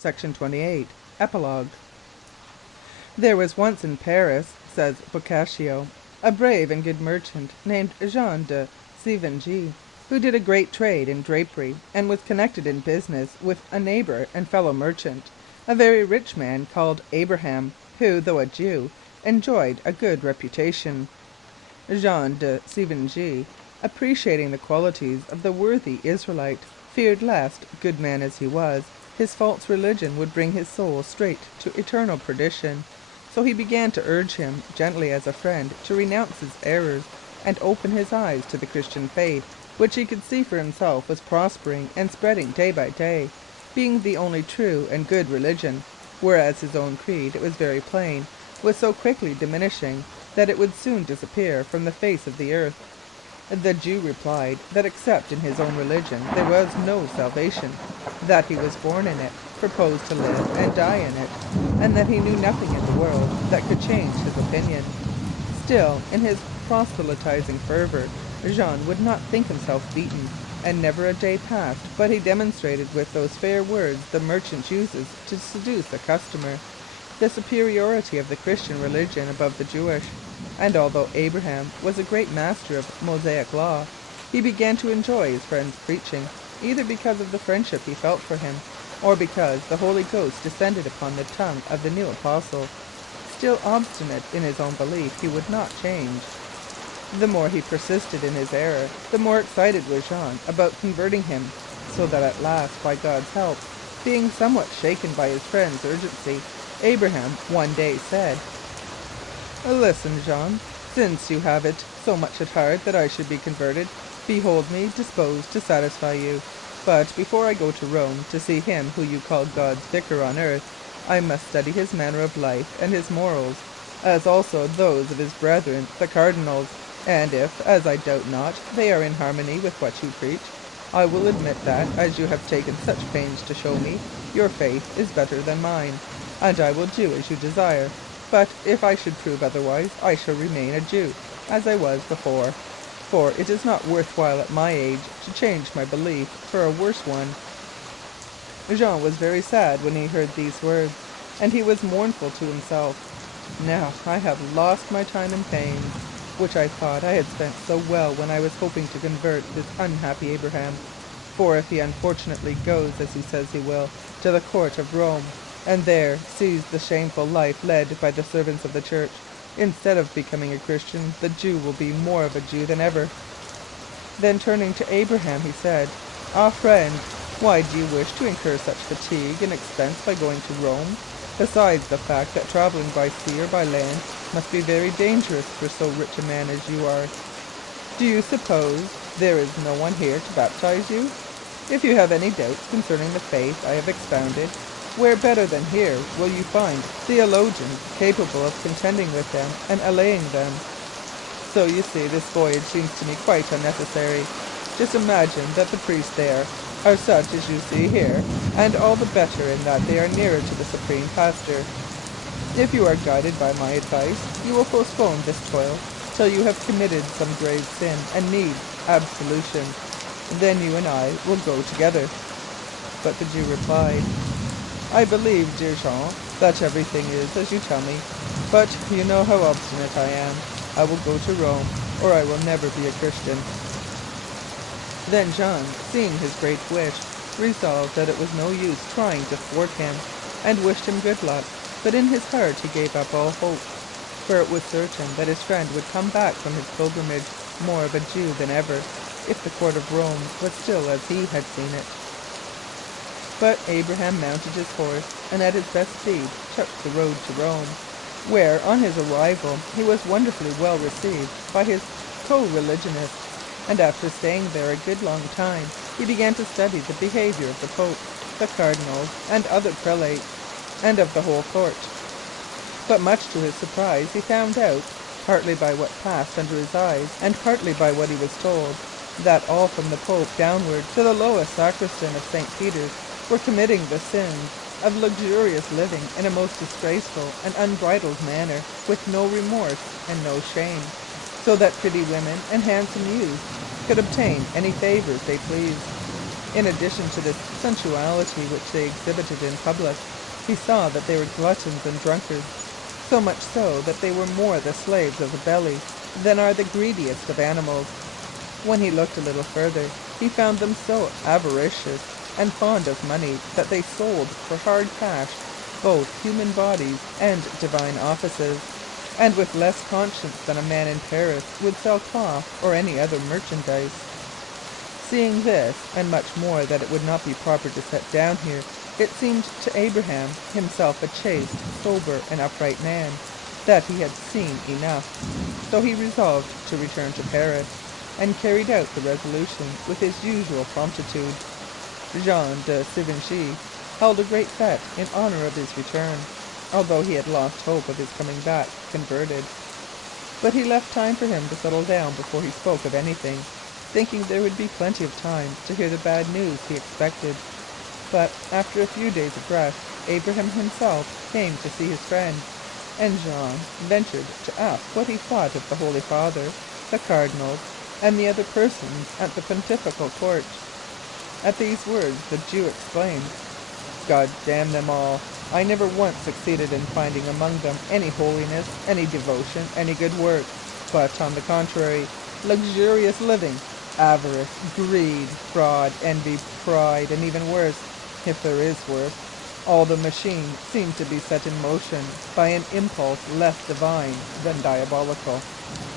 Section 28. Epilogue. There was once in Paris, says Boccaccio, a brave and good merchant named Jean de Sévigné, who did a great trade in drapery, and was connected in business with a neighbour and fellow merchant, a very rich man called Abraham, who, though a Jew, enjoyed a good reputation. Jean de Sévigné, appreciating the qualities of the worthy Israelite, feared lest, good man as he was, his false religion would bring his soul straight to eternal perdition. So he began to urge him, gently as a friend, to renounce his errors, and open his eyes to the Christian faith, which he could see for himself was prospering and spreading day by day, being the only true and good religion, whereas his own creed, it was very plain, was so quickly diminishing that it would soon disappear from the face of the earth. The Jew replied that except in his own religion there was no salvation, that he was born in it, proposed to live and die in it, and that he knew nothing in the world that could change his opinion. Still, in his proselytizing fervour, Jean would not think himself beaten, and never a day passed but he demonstrated with those fair words the merchant uses to seduce a customer, the superiority of the Christian religion above the Jewish. And although Abraham was a great master of Mosaic law, he began to enjoy his friend's preaching, either because of the friendship he felt for him, or because the Holy Ghost descended upon the tongue of the new apostle. Still obstinate in his own belief, he would not change. The more he persisted in his error, the more excited was Jean about converting him, so that at last, by God's help, being somewhat shaken by his friend's urgency, Abraham one day said, "Listen, Jean, since you have it so much at heart that I should be converted, behold me disposed to satisfy you. But before I go to Rome to see him who you call God's vicar on earth, I must study his manner of life and his morals, as also those of his brethren the cardinals, and if, as I doubt not, they are in harmony with what you preach, I will admit that, as you have taken such pains to show me, your faith is better than mine, and I will do as you desire. But if I should prove otherwise, I shall remain a Jew, as I was before. For it is not worth while at my age to change my belief for a worse one." Jean was very sad when he heard these words, and he was mournful to himself. "Now I have lost my time and pains, which I thought I had spent so well when I was hoping to convert this unhappy Abraham. For if he unfortunately goes, as he says he will, to the court of Rome, and there sees the shameful life led by the servants of the church, instead of becoming a Christian, the Jew will be more of a Jew than ever." Then turning to Abraham, he said, "Ah, friend, why do you wish to incur such fatigue and expense by going to Rome, besides the fact that travelling by sea or by land must be very dangerous for so rich a man as you are? Do you suppose there is no one here to baptize you? If you have any doubts concerning the faith I have expounded, where better than here will you find theologians capable of contending with them and allaying them? So you see this voyage seems to me quite unnecessary. Just imagine that the priests there are such as you see here, and all the better in that they are nearer to the Supreme Pastor. If you are guided by my advice, you will postpone this toil till you have committed some grave sin and need absolution. Then you and I will go together." But the Jew replied, "I believe, dear Jean, that everything is as you tell me, but you know how obstinate I am. I will go to Rome, or I will never be a Christian." Then Jean, seeing his great wish, resolved that it was no use trying to thwart him, and wished him good luck, but in his heart he gave up all hope, for it was certain that his friend would come back from his pilgrimage more of a Jew than ever, if the court of Rome was still as he had seen it. But Abraham mounted his horse, and at his best speed took the road to Rome, where, on his arrival, he was wonderfully well received by his co-religionists, and after staying there a good long time, he began to study the behaviour of the Pope, the cardinals, and other prelates, and of the whole court. But much to his surprise he found out, partly by what passed under his eyes, and partly by what he was told, that all from the Pope downward to the lowest sacristan of St. Peter's were committing the sins of luxurious living in a most disgraceful and unbridled manner, with no remorse and no shame, so that pretty women and handsome youths could obtain any favours they pleased. In addition to this sensuality which they exhibited in public, he saw that they were gluttons and drunkards, so much so that they were more the slaves of the belly than are the greediest of animals. When he looked a little further, he found them so avaricious and fond of money that they sold for hard cash both human bodies and divine offices, and with less conscience than a man in Paris would sell cloth or any other merchandise. Seeing this, and much more that it would not be proper to set down here, it seemed to Abraham, himself a chaste, sober, and upright man, that he had seen enough. So he resolved to return to Paris, and carried out the resolution with his usual promptitude. Jean de Sivingy held a great fete in honour of his return, although he had lost hope of his coming back converted. But he left time for him to settle down before he spoke of anything, thinking there would be plenty of time to hear the bad news he expected. But after a few days of rest, Abraham himself came to see his friend, and Jean ventured to ask what he thought of the Holy Father, the cardinals, and the other persons at the pontifical court. At these words the Jew exclaimed, "God damn them all! I never once succeeded in finding among them any holiness, any devotion, any good works, but, on the contrary, luxurious living, avarice, greed, fraud, envy, pride, and even worse, if there is worse. All the machine seemed to be set in motion by an impulse less divine than diabolical.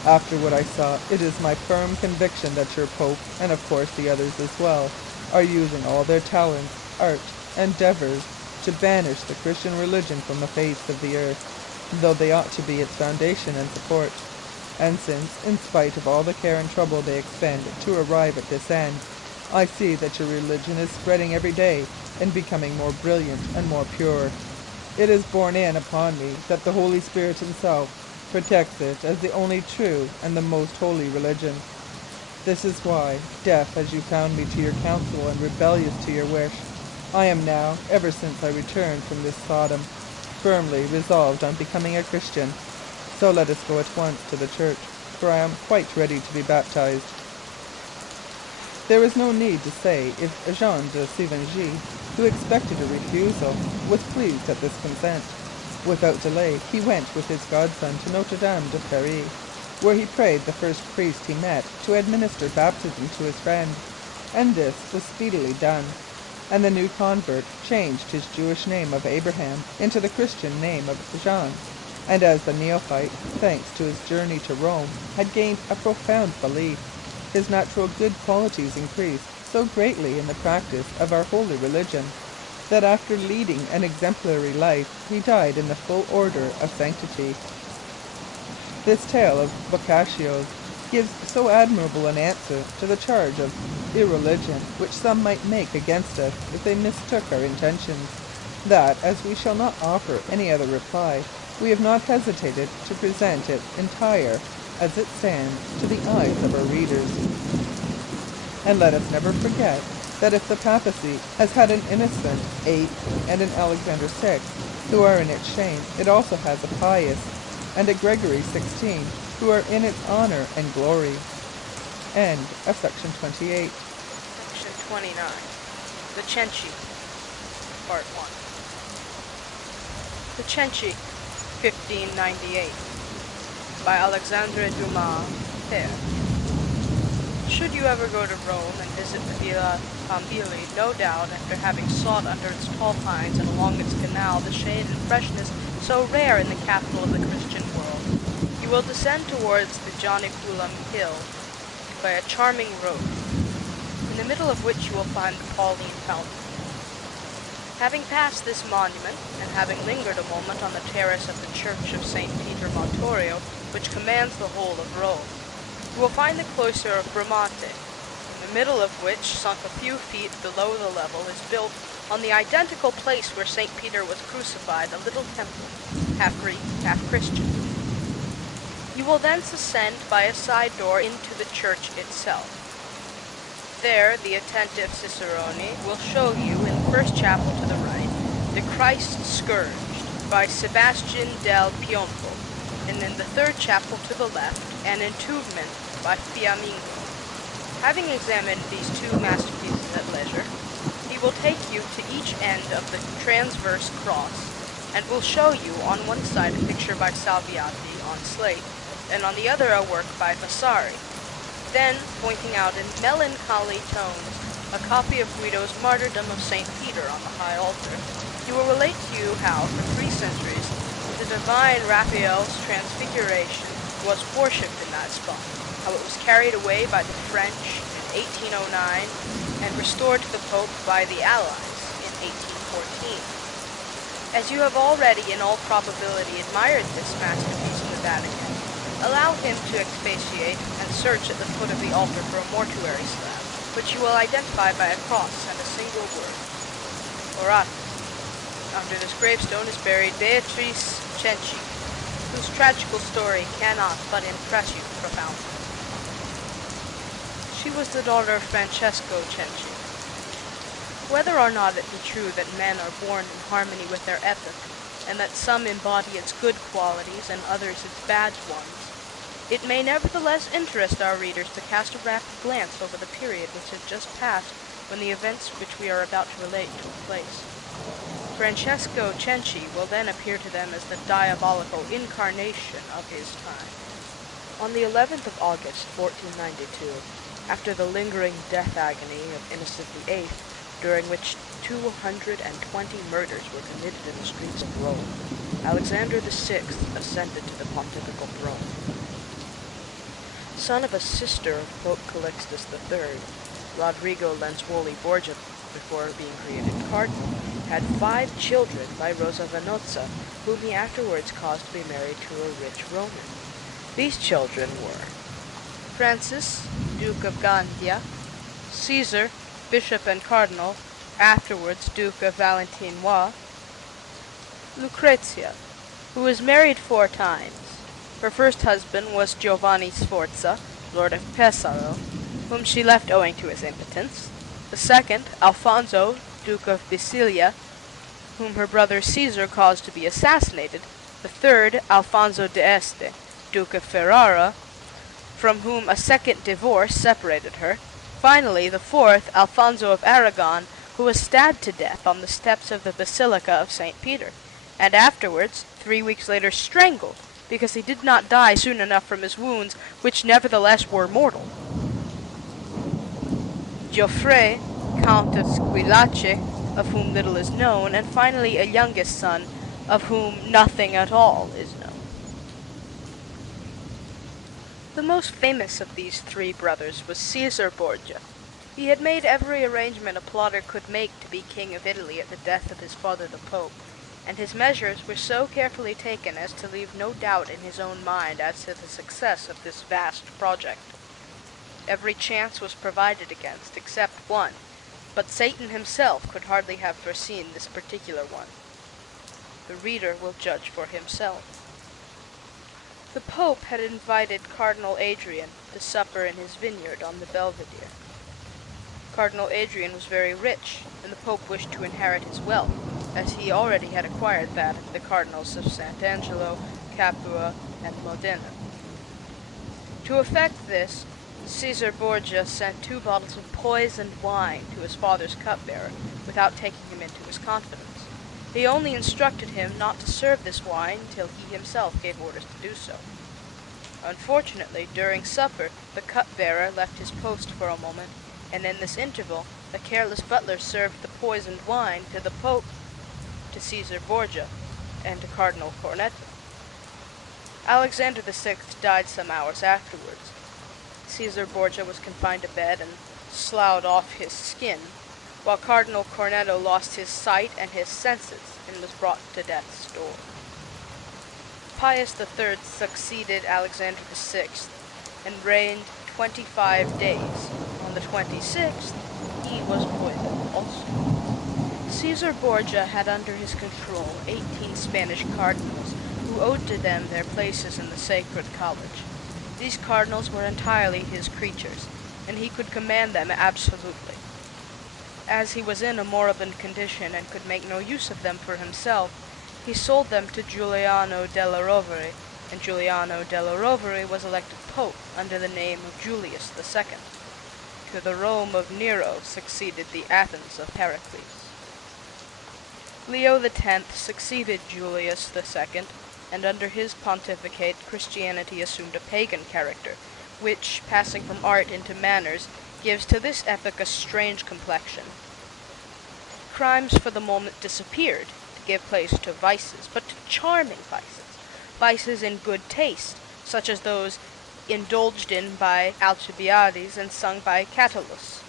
After what I saw, it is my firm conviction that your Pope, and of course the others as well, are using all their talents, art, endeavours to banish the Christian religion from the face of the earth, though they ought to be its foundation and support. And since, in spite of all the care and trouble they expend to arrive at this end, I see that your religion is spreading every day and becoming more brilliant and more pure, it is borne in upon me that the Holy Spirit himself protects it as the only true and the most holy religion. This is why, deaf as you found me to your counsel and rebellious to your wish, I am now, ever since I returned from this Sodom, firmly resolved on becoming a Christian. So let us go at once to the church, for I am quite ready to be baptized." There is no need to say if Jean de Sivingy, who expected a refusal, was pleased at this consent. Without delay he went with his godson to Notre Dame de Paris, where he prayed the first priest he met to administer baptism to his friend, and this was speedily done, and the new convert changed his Jewish name of Abraham into the Christian name of Jean, and as the neophyte, thanks to his journey to Rome, had gained a profound belief, his natural good qualities increased so greatly in the practice of our holy religion, that after leading an exemplary life he died in the full order of sanctity. This tale of Boccaccio's gives so admirable an answer to the charge of irreligion which some might make against us if they mistook our intentions, that, as we shall not offer any other reply, we have not hesitated to present it entire as it stands to the eyes of our readers. And let us never forget that if the papacy has had an Innocent VIII and an Alexander VI, who are in its shame, it also has a Pius and a Gregory XVI, who are in its honour and glory. End of section 28. Section 29. The Censi, Part 1. The Censi, 1598, by Alexandre Dumas, Père. Should you ever go to Rome and visit the Villa Pambili, no doubt, after having sought under its tall pines and along its canal the shade and freshness so rare in the capital of the Christian world, you will descend towards the Janiculum Hill by a charming road, in the middle of which you will find the Pauline Fountain. Having passed this monument, and having lingered a moment on the terrace of the Church of St. Peter Montorio, which commands the whole of Rome, you will find the cloister of Bramante, in the middle of which, sunk a few feet below the level, is built, on the identical place where St. Peter was crucified, a little temple, half Greek, half Christian. You will thence ascend by a side door into the church itself. There the attentive Cicerone will show you, in the first chapel to the right, the Christ Scourged, by Sebastian del Piombo, and in the third chapel to the left, an entombment by Fiammingo. Having examined these two masterpieces at leisure, he will take you to each end of the transverse cross, and will show you on one side a picture by Salviati on slate, and on the other a work by Vasari. Then, pointing out in melancholy tones a copy of Guido's Martyrdom of St. Peter on the high altar, he will relate to you how, for 3 centuries, the divine Raphael's Transfiguration was worshipped in that spot, how it was carried away by the French in 1809 and restored to the Pope by the Allies in 1814. As you have already in all probability admired this masterpiece in the Vatican, allow him to expatiate and search at the foot of the altar for a mortuary slab, which you will identify by a cross and a single word, Oratus. Under this gravestone is buried Beatrice Censi, whose tragical story cannot but impress you profoundly. She was the daughter of Francesco Censi. Whether or not it be true that men are born in harmony with their epoch, and that some embody its good qualities and others its bad ones, it may nevertheless interest our readers to cast a rapid glance over the period which has just passed when the events which we are about to relate took place. Francesco Censi will then appear to them as the diabolical incarnation of his time. On the 11th of August, 1492, after the lingering death agony of Innocent VIII, during which 220 murders were committed in the streets of Rome, Alexander VI ascended to the pontifical throne. Son of a sister of Pope Calixtus III, Rodrigo Lenzuoli Borgia, before being created cardinal, had 5 children by Rosa Venozza, whom he afterwards caused to be married to a rich Roman. These children were Francis, Duke of Gandia, Caesar, Bishop and Cardinal, afterwards Duke of Valentinois, Lucrezia, who was married 4 times. Her first husband was Giovanni Sforza, Lord of Pesaro, whom she left owing to his impotence. The second, Alfonso, Duke of Bisilia, whom her brother Caesar caused to be assassinated. The third, Alfonso d'Este, Duke of Ferrara, from whom a second divorce separated her. Finally, the fourth, Alfonso of Aragon, who was stabbed to death on the steps of the Basilica of St. Peter, and afterwards, 3 weeks later, strangled, because he did not die soon enough from his wounds, which nevertheless were mortal. Geoffrey, Count of Squillace, of whom little is known, and finally a youngest son, of whom nothing at all is known. The most famous of these 3 brothers was Caesar Borgia. He had made every arrangement a plotter could make to be king of Italy at the death of his father the Pope, and his measures were so carefully taken as to leave no doubt in his own mind as to the success of this vast project. Every chance was provided against, except one, but Satan himself could hardly have foreseen this particular one. The reader will judge for himself. The Pope had invited Cardinal Adrian to supper in his vineyard on the Belvedere. Cardinal Adrian was very rich, and the Pope wished to inherit his wealth, as he already had acquired that of the Cardinals of Sant'Angelo, Capua, and Modena. To effect this, Caesar Borgia sent 2 bottles of poisoned wine to his father's cupbearer, without taking him into his confidence. He only instructed him not to serve this wine till he himself gave orders to do so. Unfortunately, during supper, the cupbearer left his post for a moment, and in this interval, a careless butler served the poisoned wine to the Pope, to Caesar Borgia, and to Cardinal Cornetto. Alexander VI died some hours afterwards. Caesar Borgia was confined to bed and sloughed off his skin, while Cardinal Cornetto lost his sight and his senses and was brought to death's door. Pius III succeeded Alexander VI and reigned 25 days. On the 26th, he was poisoned also. Caesar Borgia had under his control 18 Spanish cardinals, who owed to them their places in the Sacred College. These cardinals were entirely his creatures, and he could command them absolutely. As he was in a moribund condition and could make no use of them for himself, he sold them to Giuliano della Rovere, and Giuliano della Rovere was elected pope under the name of Julius II. to the Rome of Nero succeeded the Athens of Pericles. Leo X succeeded Julius II, and under his pontificate Christianity assumed a pagan character, which, passing from art into manners, gives to this epoch a strange complexion. Crimes for the moment disappeared, to give place to vices, but to charming vices, vices in good taste, such as those indulged in by Alcibiades and sung by Catullus.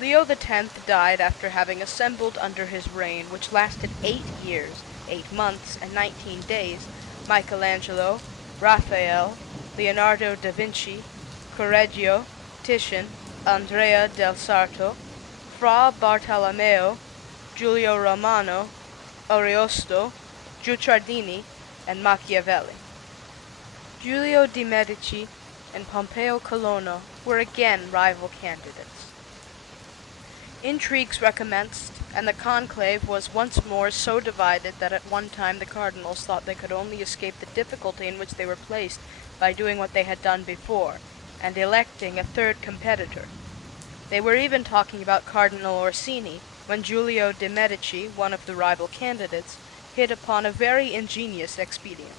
Leo X died after having assembled under his reign, which lasted 8 years, 8 months, and 19 days, Michelangelo, Raphael, Leonardo da Vinci, Correggio, Titian, Andrea del Sarto, Fra Bartolomeo, Giulio Romano, Ariosto, Guicciardini, and Machiavelli. Giulio de' Medici and Pompeo Colonna were again rival candidates. Intrigues recommenced, and the conclave was once more so divided that at one time the cardinals thought they could only escape the difficulty in which they were placed by doing what they had done before, and electing a third competitor. They were even talking about Cardinal Orsini, when Giulio de' Medici, one of the rival candidates, hit upon a very ingenious expedient.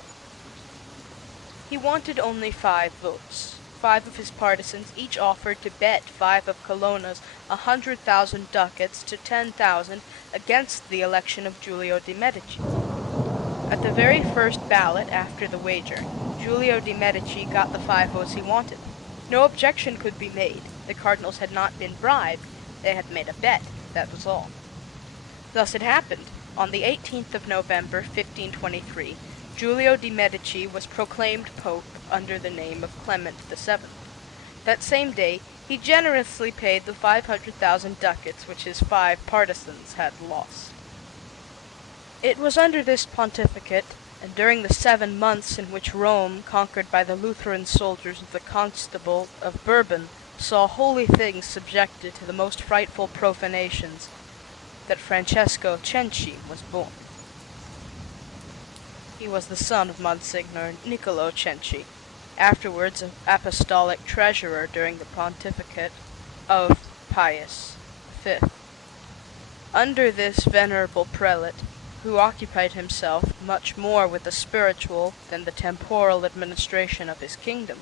He wanted only 5 votes. 5 of his partisans each offered to bet 5 of Colonna's 100,000 ducats to 10,000 against the election of Giulio de' Medici. At the very first ballot after the wager, Giulio de' Medici got the 5 votes he wanted. No objection could be made. The cardinals had not been bribed. They had made a bet, that was all. Thus it happened. On the 18th of November, 1523, Giulio de' Medici was proclaimed pope under the name of Clement VII. That same day, he generously paid the 500,000 ducats which his 5 partisans had lost. It was under this pontificate, and during the 7 months in which Rome, conquered by the Lutheran soldiers of the Constable of Bourbon, saw holy things subjected to the most frightful profanations, that Francesco Censi was born. He was the son of Monsignor Niccolo Censi, afterwards apostolic treasurer during the pontificate of Pius V. Under this venerable prelate, who occupied himself much more with the spiritual than the temporal administration of his kingdom,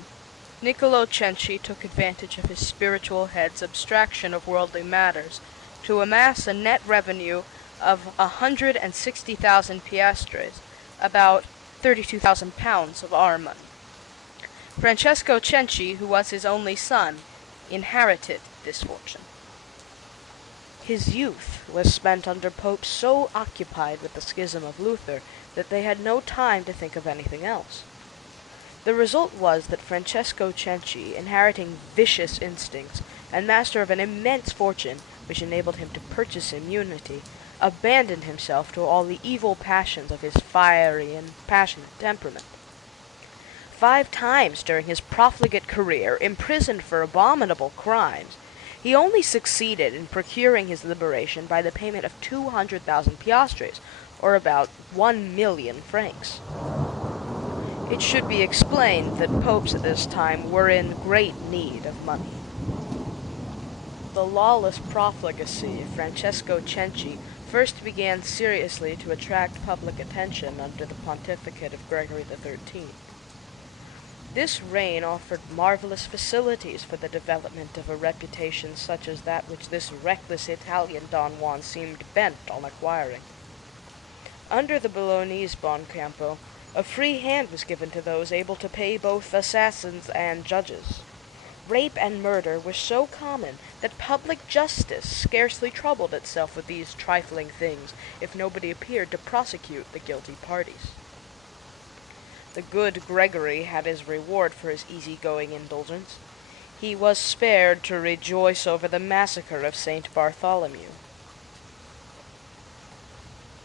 Niccolo Censi took advantage of his spiritual head's abstraction of worldly matters to amass a net revenue of 160,000 piastres, about 32,000 pounds of our money. Francesco Censi, who was his only son, inherited this fortune. His youth was spent under popes so occupied with the schism of Luther that they had no time to think of anything else. The result was that Francesco Censi, inheriting vicious instincts and master of an immense fortune which enabled him to purchase immunity, abandoned himself to all the evil passions of his fiery and passionate temperament. 5 times during his profligate career, imprisoned for abominable crimes, he only succeeded in procuring his liberation by the payment of 200,000 piastres, or about 1,000,000 francs. It should be explained that popes at this time were in great need of money. The lawless profligacy of Francesco Censi first began seriously to attract public attention under the pontificate of Gregory XIII. This reign offered marvelous facilities for the development of a reputation such as that which this reckless Italian Don Juan seemed bent on acquiring. Under the Bolognese Buoncampo, a free hand was given to those able to pay both assassins and judges. Rape and murder were so common that public justice scarcely troubled itself with these trifling things if nobody appeared to prosecute the guilty parties. The good Gregory had his reward for his easy-going indulgence. He was spared to rejoice over the massacre of St. Bartholomew.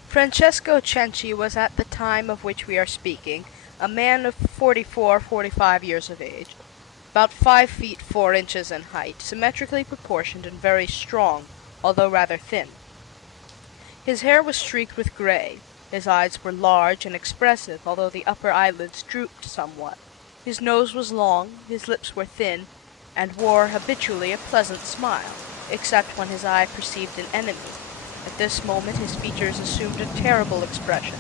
Francesco Censi was at the time of which we are speaking a man of 44-45 years of age, about 5 feet 4 inches in height, symmetrically proportioned and very strong, although rather thin. His hair was streaked with gray. His eyes were large and expressive, although the upper eyelids drooped somewhat. His nose was long, his lips were thin, and wore habitually a pleasant smile, except when his eye perceived an enemy. At this moment his features assumed a terrible expression,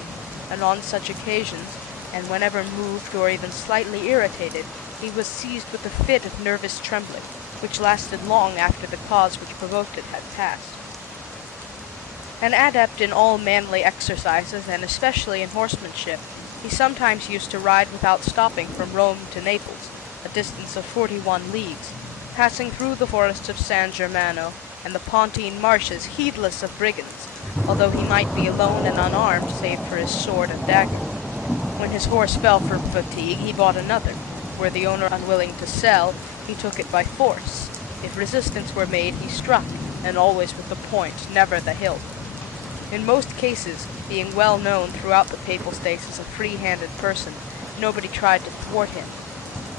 and on such occasions, and whenever moved or even slightly irritated, he was seized with a fit of nervous trembling, which lasted long after the cause which provoked it had passed. An adept in all manly exercises, and especially in horsemanship, he sometimes used to ride without stopping from Rome to Naples, a distance of 41 leagues, passing through the forests of San Germano and the Pontine marshes, heedless of brigands, although he might be alone and unarmed save for his sword and dagger. When his horse fell from fatigue, he bought another. Were the owner unwilling to sell, he took it by force. If resistance were made, he struck, and always with the point, never the hilt. In most cases, being well known throughout the Papal States as a free-handed person, nobody tried to thwart him,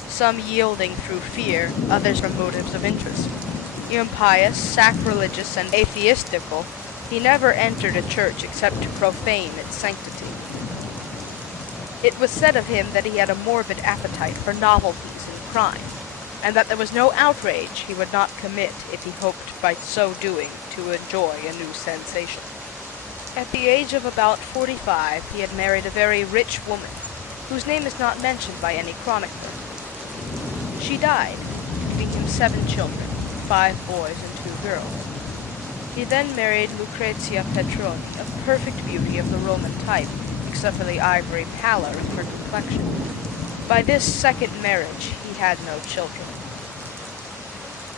some yielding through fear, others from motives of interest. Impious, sacrilegious, and atheistical, he never entered a church except to profane its sanctity. It was said of him that he had a morbid appetite for novelties and crime, and that there was no outrage he would not commit if he hoped by so doing to enjoy a new sensation. At the age of about 45, he had married a very rich woman, whose name is not mentioned by any chronicler. She died, leaving him 7 children, 5 boys and 2 girls. He then married Lucrezia Petroni, of perfect beauty of the Roman type, except for the ivory pallor of her complexion. By this second marriage, he had no children.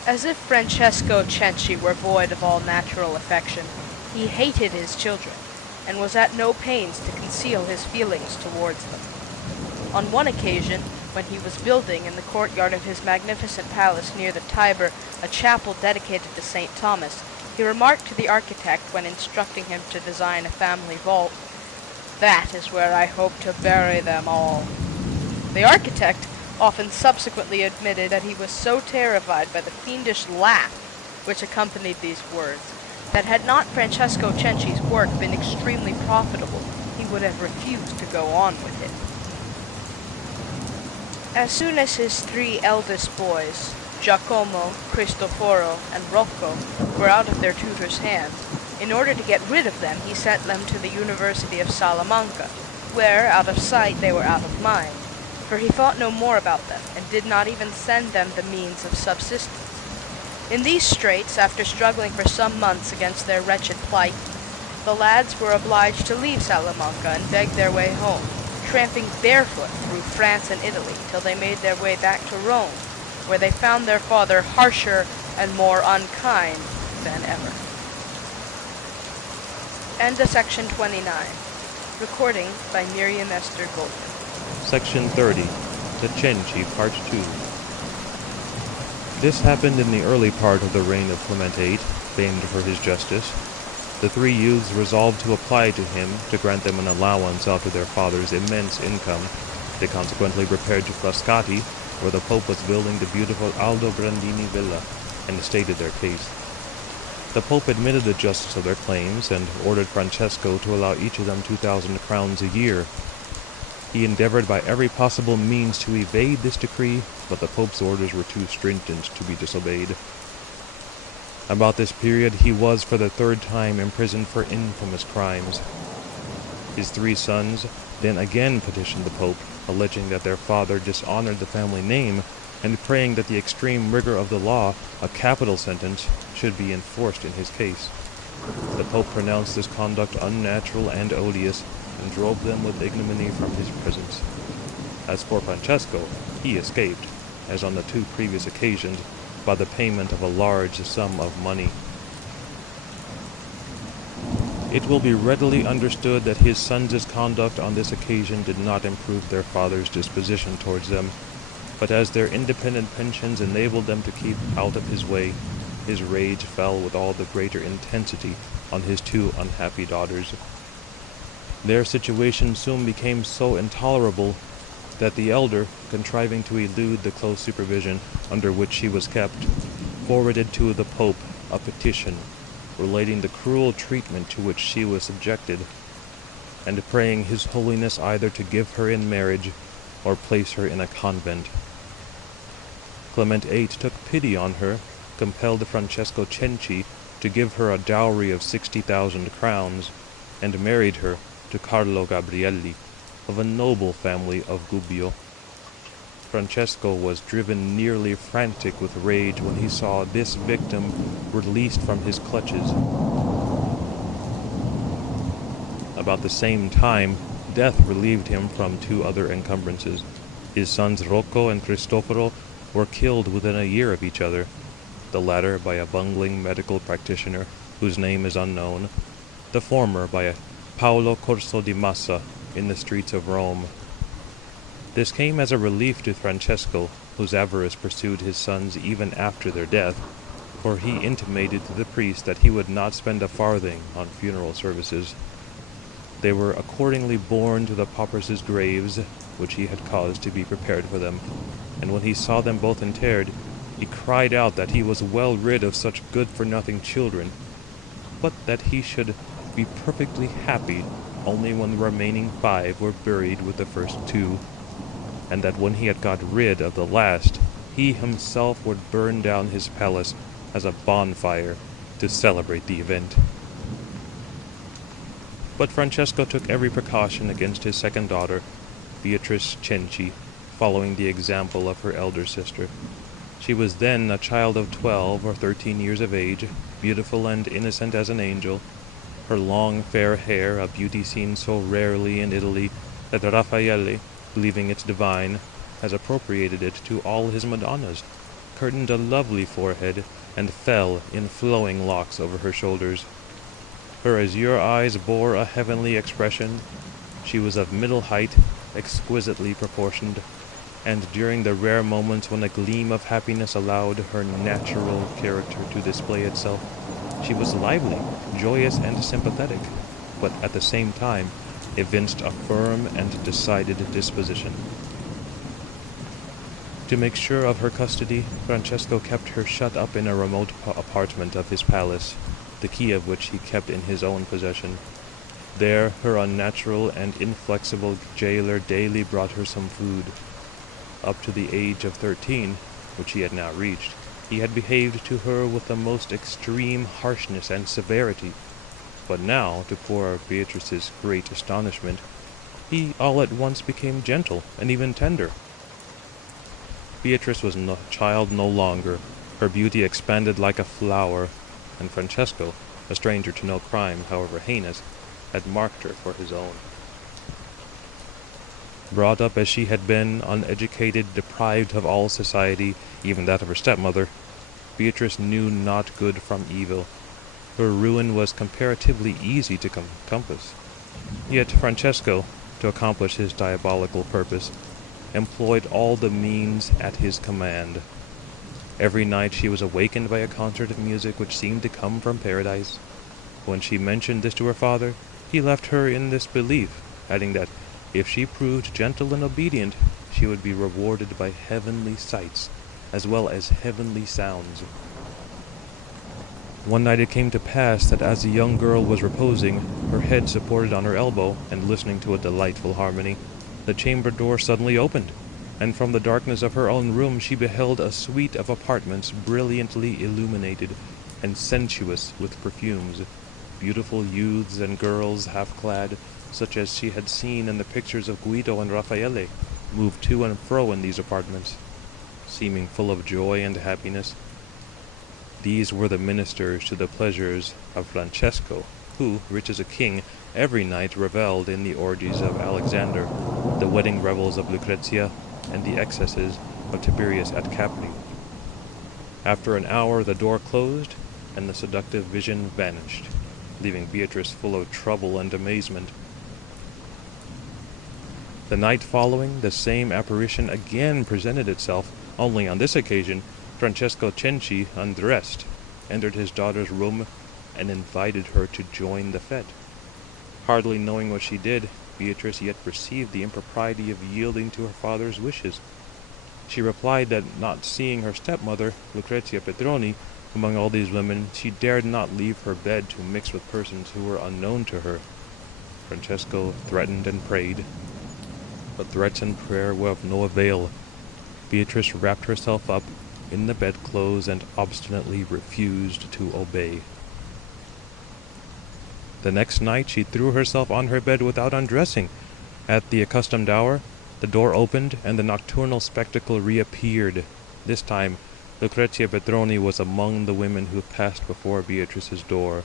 As if Francesco Censi were void of all natural affection, he hated his children, and was at no pains to conceal his feelings towards them. On one occasion, when he was building in the courtyard of his magnificent palace near the Tiber a chapel dedicated to St. Thomas, he remarked to the architect when instructing him to design a family vault, "That is where I hope to bury them all." The architect often subsequently admitted that he was so terrified by the fiendish laugh which accompanied these words, that had not Francesco Censi's work been extremely profitable, he would have refused to go on with it. As soon as his 3 eldest boys, Giacomo, Cristoforo, and Rocco, were out of their tutor's hands, in order to get rid of them, he sent them to the University of Salamanca, where, out of sight, they were out of mind, for he thought no more about them, and did not even send them the means of subsistence. In these straits, after struggling for some months against their wretched plight, the lads were obliged to leave Salamanca and beg their way home, tramping barefoot through France and Italy till they made their way back to Rome, where they found their father harsher and more unkind than ever. End of section 29. Recording by Miriam Esther Goldman. Section 30. The Cenci, Part 2. This happened in the early part of the reign of Clement VIII, famed for his justice. The 3 youths resolved to apply to him to grant them an allowance after their father's immense income. They consequently repaired to Frascati, where the Pope was building the beautiful Aldobrandini villa, and stated their case. The Pope admitted the justice of their claims, and ordered Francesco to allow each of them 2,000 crowns a year. He endeavored by every possible means to evade this decree, but the Pope's orders were too stringent to be disobeyed. About this period he was for the 3rd time imprisoned for infamous crimes. His 3 sons then again petitioned the Pope, alleging that their father dishonored the family name, and praying that the extreme rigor of the law, a capital sentence, should be enforced in his case. The Pope pronounced this conduct unnatural and odious, and drove them with ignominy from his presence. As for Francesco, he escaped, as on the 2 previous occasions, by the payment of a large sum of money. It will be readily understood that his sons' conduct on this occasion did not improve their father's disposition towards them, but as their independent pensions enabled them to keep out of his way, his rage fell with all the greater intensity on his 2 unhappy daughters. Their situation soon became so intolerable that the elder, contriving to elude the close supervision under which she was kept, forwarded to the Pope a petition relating the cruel treatment to which she was subjected, and praying His Holiness either to give her in marriage or place her in a convent. Clement VIII took pity on her, compelled Francesco Cenci to give her a dowry of 60,000 crowns, and married her to Carlo Gabrielli, of a noble family of Gubbio. Francesco was driven nearly frantic with rage when he saw this victim released from his clutches. About the same time, death relieved him from 2 other encumbrances. His sons Rocco and Cristoforo were killed within a year of each other, the latter by a bungling medical practitioner whose name is unknown, the former by a Paolo Corso di Massa in the streets of Rome. This came as a relief to Francesco, whose avarice pursued his sons even after their death, for he intimated to the priest that he would not spend a farthing on funeral services. They were accordingly borne to the paupers' graves, which he had caused to be prepared for them, and when he saw them both interred, he cried out that he was well rid of such good-for-nothing children, but that he should be perfectly happy only when the remaining 5 were buried with the first 2, and that when he had got rid of the last, he himself would burn down his palace as a bonfire to celebrate the event. But Francesco took every precaution against his second daughter, Beatrice Cenci, following the example of her elder sister. She was then a child of 12 or 13 years of age, beautiful and innocent as an angel, her long fair hair, a beauty seen so rarely in Italy that Raffaele, believing it divine, has appropriated it to all his Madonnas, curtained a lovely forehead, and fell in flowing locks over her shoulders. Her azure eyes bore a heavenly expression. She was of middle height, exquisitely proportioned, and during the rare moments when a gleam of happiness allowed her natural character to display itself, she was lively, joyous, and sympathetic, but at the same time evinced a firm and decided disposition. To make sure of her custody, Francesco kept her shut up in a remote apartment of his palace, the key of which he kept in his own possession. There her unnatural and inflexible jailer daily brought her some food. Up to the age of 13, which he had now reached, he had behaved to her with the most extreme harshness and severity, but now, to poor Beatrice's great astonishment, he all at once became gentle and even tender. Beatrice was a child no longer, her beauty expanded like a flower, and Francesco, a stranger to no crime, however heinous, had marked her for his own. Brought up as she had been, uneducated, deprived of all society, even that of her stepmother, Beatrice knew not good from evil. Her ruin was comparatively easy to compass. Yet Francesco, to accomplish his diabolical purpose, employed all the means at his command. Every night she was awakened by a concert of music which seemed to come from paradise. When she mentioned this to her father, he left her in this belief, adding that if she proved gentle and obedient, she would be rewarded by heavenly sights, as well as heavenly sounds. One night it came to pass that as the young girl was reposing, her head supported on her elbow, and listening to a delightful harmony, the chamber door suddenly opened, and from the darkness of her own room she beheld a suite of apartments brilliantly illuminated and sensuous with perfumes. Beautiful youths and girls, half-clad, such as she had seen in the pictures of Guido and Raffaele, moved to and fro in these apartments, seeming full of joy and happiness. These were the ministers to the pleasures of Francesco, who, rich as a king, every night revelled in the orgies of Alexander, the wedding revels of Lucrezia, and the excesses of Tiberius at Capri. After an hour the door closed, and the seductive vision vanished, leaving Beatrice full of trouble and amazement. The night following, the same apparition again presented itself, only on this occasion Francesco Cenci, undressed, entered his daughter's room and invited her to join the fête. Hardly knowing what she did, Beatrice yet perceived the impropriety of yielding to her father's wishes. She replied that not seeing her stepmother, Lucrezia Petroni, among all these women, she dared not leave her bed to mix with persons who were unknown to her. Francesco threatened and prayed, but threats and prayer were of no avail. Beatrice wrapped herself up, in the bedclothes and obstinately refused to obey. The next night she threw herself on her bed without undressing. At the accustomed hour, the door opened, and the nocturnal spectacle reappeared. This time, Lucrezia Petroni was among the women who passed before Beatrice's door.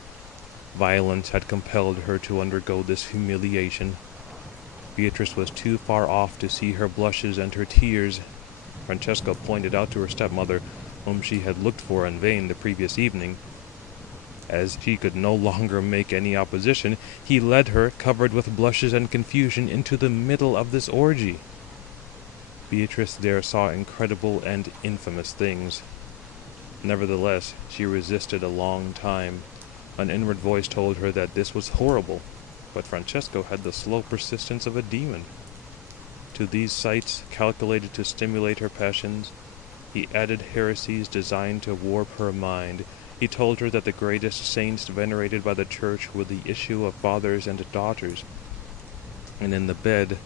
Violence had compelled her to undergo this humiliation. Beatrice was too far off to see her blushes and her tears. Francesco pointed out to her stepmother, whom she had looked for in vain the previous evening. As she could no longer make any opposition, he led her, covered with blushes and confusion, into the middle of this orgy. Beatrice there saw incredible and infamous things. Nevertheless, she resisted a long time. An inward voice told her that this was horrible, but Francesco had the slow persistence of a demon. To these sights, calculated to stimulate her passions, he added heresies designed to warp her mind. He told her that the greatest saints venerated by the Church were the issue of fathers and daughters, and in the bed,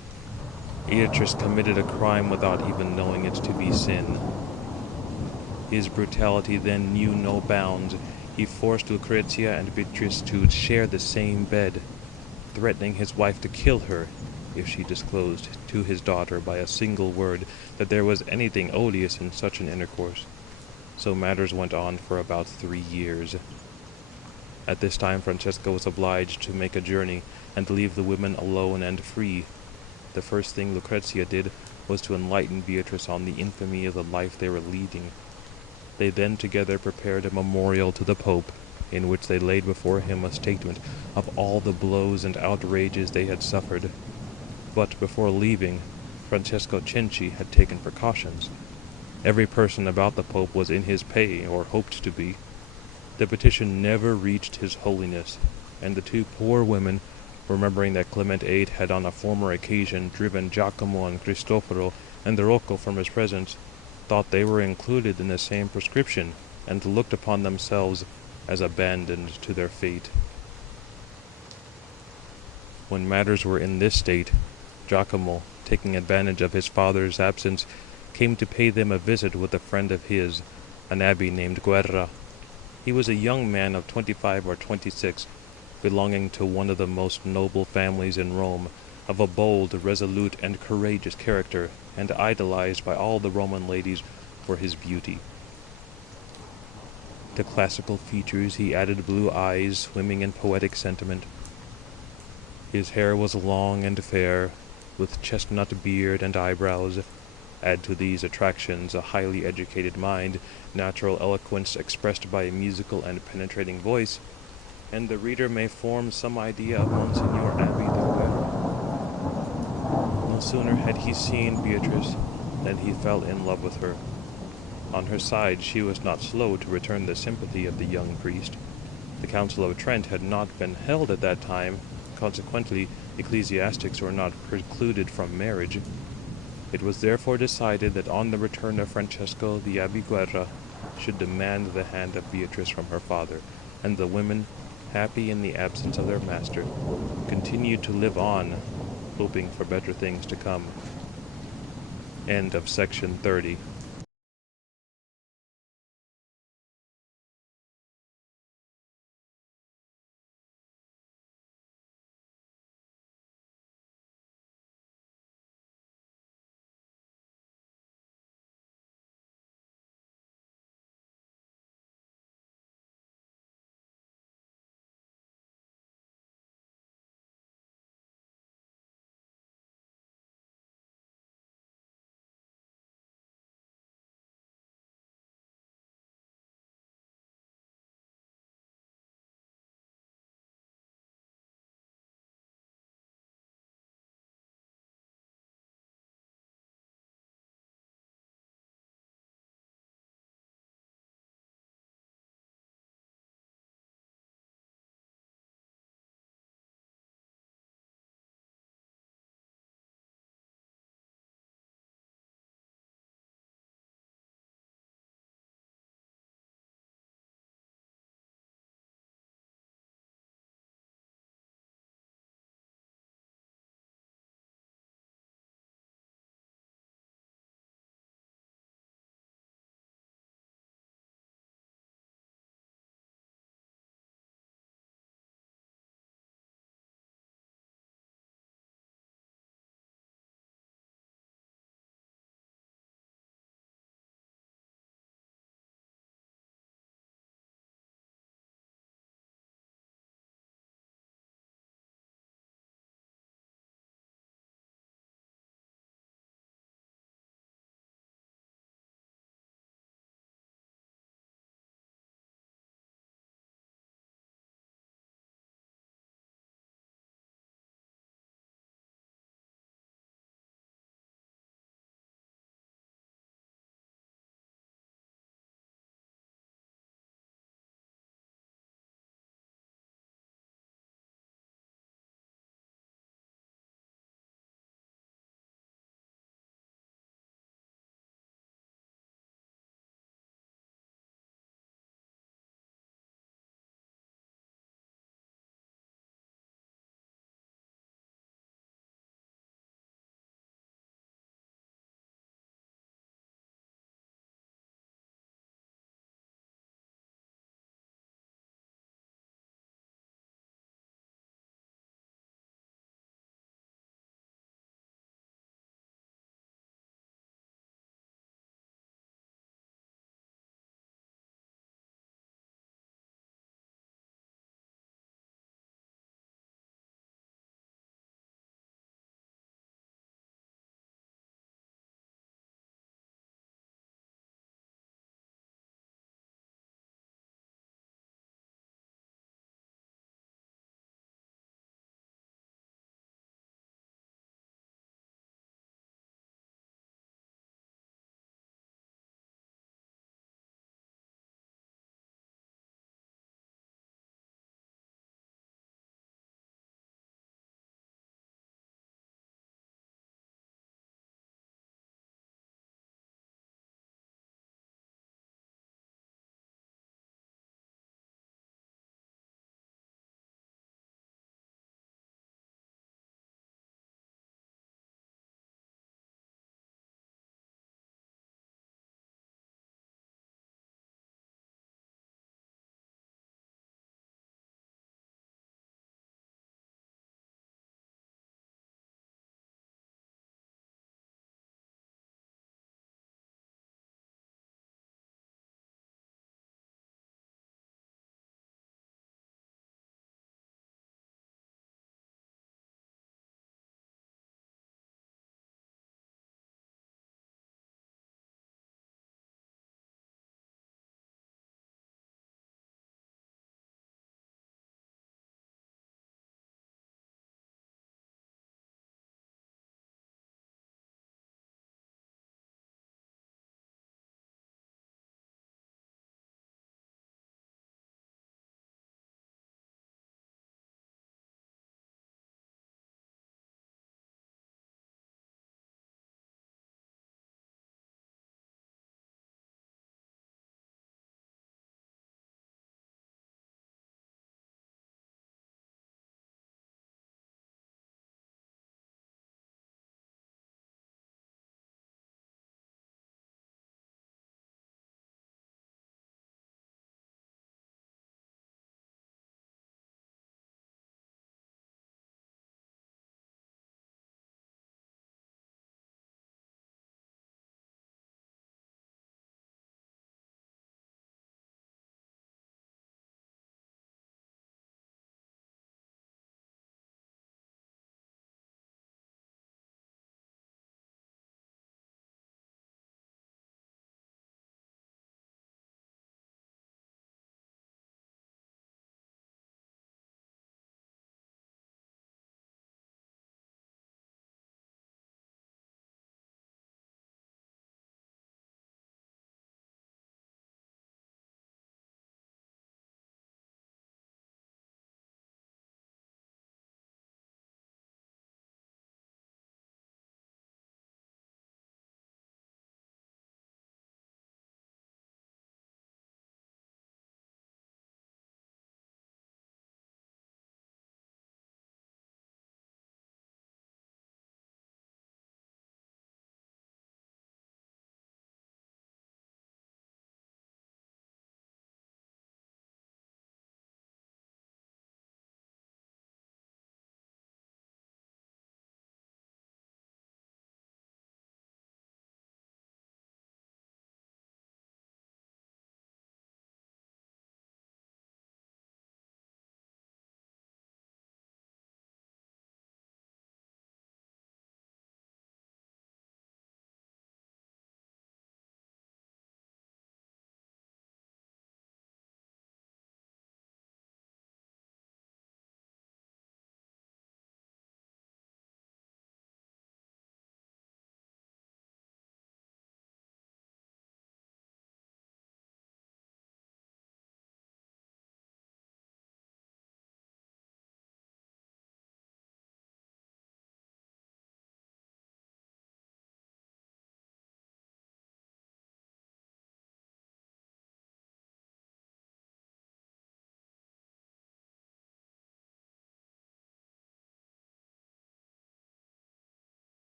Beatrice committed a crime without even knowing it to be sin. His brutality then knew no bounds. He forced Lucrezia and Beatrice to share the same bed, threatening his wife to kill her if she disclosed to his daughter by a single word that there was anything odious in such an intercourse. So matters went on for about 3 years. At this time Francesco was obliged to make a journey and leave the women alone and free. The first thing Lucrezia did was to enlighten Beatrice on the infamy of the life they were leading. They then together prepared a memorial to the Pope, in which they laid before him a statement of all the blows and outrages they had suffered. But before leaving, Francesco Censi had taken precautions. Every person about the Pope was in his pay, or hoped to be. The petition never reached His Holiness, and the two poor women, remembering that Clement VIII had on a former occasion driven Giacomo and Cristoforo and Rocco from his presence, thought they were included in the same prescription, and looked upon themselves as abandoned to their fate. When matters were in this state, Giacomo, taking advantage of his father's absence, came to pay them a visit with a friend of his, an abbé named Guerra. He was a young man of 25 or 26, belonging to one of the most noble families in Rome, of a bold, resolute, and courageous character, and idolized by all the Roman ladies for his beauty. To classical features he added blue eyes swimming in poetic sentiment. His hair was long and fair, with chestnut beard and eyebrows. Add to these attractions a highly educated mind, natural eloquence expressed by a musical and penetrating voice, and the reader may form some idea of Monsignor Abbé de Guerra. No sooner had he seen Beatrice than he fell in love with her. On her side she was not slow to return the sympathy of the young priest. The Council of Trent had not been held at that time, consequently ecclesiastics were not precluded from marriage. It was therefore decided that on the return of Francesco, the Abbé Guerra should demand the hand of Beatrice from her father, and the women, happy in the absence of their master, continued to live on, hoping for better things to come. End of section 30.